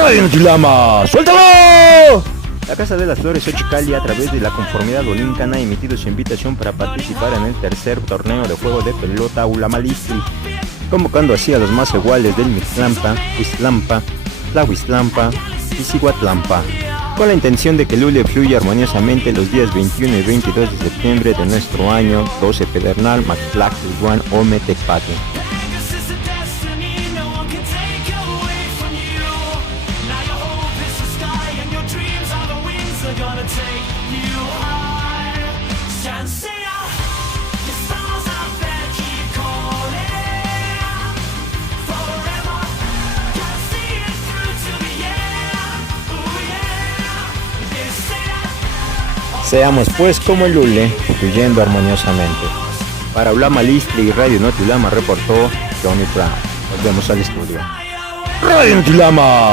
Radio Notilama, ¡suéltalo! La Casa de las Flores Xochicalli, a través de la conformidad olincana, ha emitido su invitación para participar en el tercer torneo de juego de pelota Ulamalistli, convocando así a los más iguales del Mixtlampa, Huiztlampa, Tlahuiztlampa y Cihuatlampa, con la intención de que el Ule fluya armoniosamente los días 21 y 22 de septiembre de nuestro año 12 Pedernal, Mactlac-Iguan, Ome, Tecpate. Seamos pues como el Ule, fluyendo armoniosamente. Para Ulamalistli y Radio Notilama reportó Johnny Brown. Nos vemos al estudio. Radio Notilama.